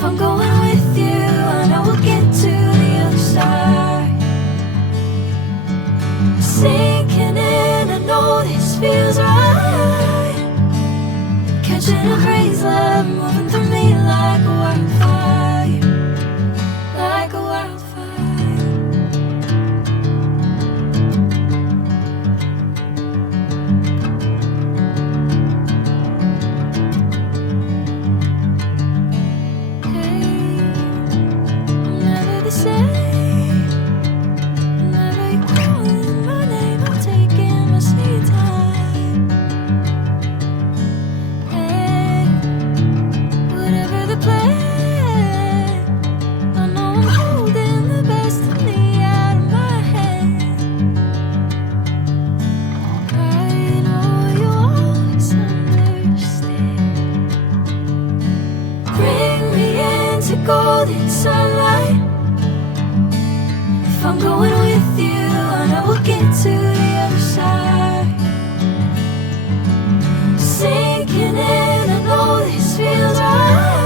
If I'm going with you, I know we'll get to the other side. Sinking in, I know this feels right. Catching a breeze, love moving through me like a wildfire, like a wildfire. Hey, I'm never the same. Whenever you're calling my name, I'm taking my sweet time. Hey, whatever the plan, I know I'm holding the best of me out of my hand. I know you always understand. Bring me into golden sunlight. If I'm going with you, I know we'll get to the other side. Sinking in, I know this feels right.